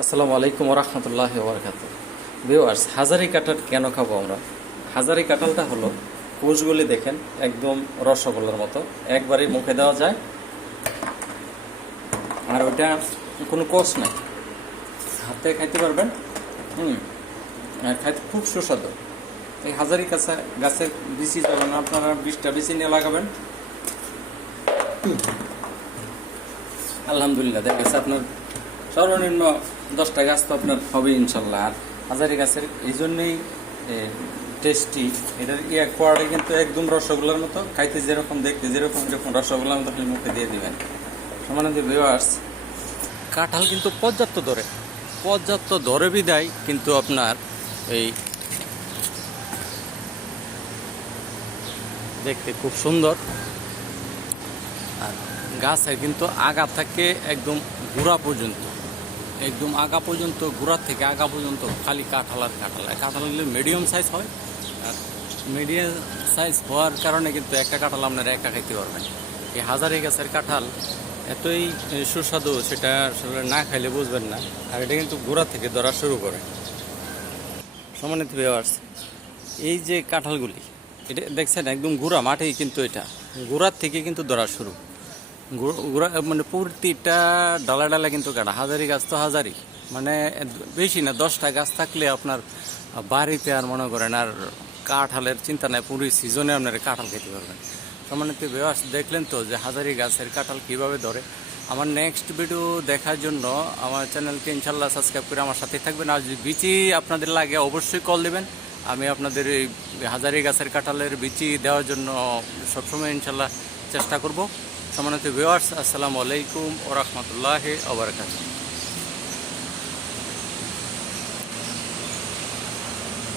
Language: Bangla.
আসসালামু আলাইকুম ওরহমতুল্লাহি ওবরাকাতুহু। ভিউয়ার্স, হাজারি কাঁঠাল কেন খাবো আমরা? হাজারি কাঁঠালটা হলো, কোষগুলি দেখেন একদম রসগোল্লার মতো, একবারই মুখে দেওয়া যায়। আর ওইটা কোনো কোষ নাই, হাতে খাইতে পারবেন। আর খাইতে খুব সুস্বাদু। এই হাজারি গাছের বিচি যখন আপনারা 20টা বিচি নিয়ে লাগাবেন, আলহামদুলিল্লাহ দেখা গেছে আপনার সর্বনিম্ন 10টা গাছ তো আপনার হবে ইনশাল্লাহ। আর হাজারি গাছের এই জন্যই টেস্টি, এটার কোয়াটা কিন্তু একদম রসগোল্লার মতো, খাইতে যেরকম দেখতে যেরকম এরকম রসগোল্লার মতো আপনি মুখে দিয়ে দিবেন। সমানন্দ ভিউয়ার্স, কাঁঠাল কিন্তু পর্যাপ্ত দরে বিদায় কিন্তু আপনার এই দেখতে খুব সুন্দর। আর গাছের কিন্তু আগা থেকে একদম গোড়া পর্যন্ত, গোড়া থেকে আগা পর্যন্ত খালি কাঁঠাল আর কাঁঠাল। কাঁঠাল হলে মিডিয়াম সাইজ হয়, আর মিডিয়াম সাইজ হওয়ার কারণে কিন্তু একটা কাঁঠাল আপনারা একা খাইতে পারবেন। এই হাজারি গাছের কাঁঠাল এতই সুস্বাদু, সেটা আসলে না খাইলে বুঝবেন না। আর এটা কিন্তু গোড়া থেকে ধরা শুরু করে। সম্মানিত ভিউয়ার্স, এই যে কাঁঠালগুলি, এটা দেখছেন একদম গোড়া মাঠেই, কিন্তু এটা গোড়ার থেকে কিন্তু ধরা শুরু। গোড়া মানে প্রতিটা ডালা কিন্তু কাটা। হাজারি গাছ তো হাজারি, মানে বেশি না, 10টা গাছ থাকলে আপনার বাড়িতে আর মনে করেন আর কাঁঠালের চিন্তা নাই, পুরো সিজনে আপনারা কাঁঠাল খেতে পারবেন। সম্মানিত ভিউয়ার্স, দেখলেন তো যে হাজারি গাছের কাঁঠাল কীভাবে ধরে। আমার নেক্সট ভিডিও দেখার জন্য আমার চ্যানেলকে ইনশাল্লাহ সাবস্ক্রাইব করে আমার সাথে থাকবেন। আর যদি বিচি আপনাদের লাগে অবশ্যই কল দেবেন, আমি আপনাদের এই হাজারি গাছের কাঁঠালের বিচি দেওয়ার জন্য সবসময় ইনশাল্লাহ চেষ্টা করব। সম্মানিত ভিউয়ার্স, আসসালামু আলাইকুম ওয়া রাহমাতুল্লাহি ওয়া বারাকাতুহু।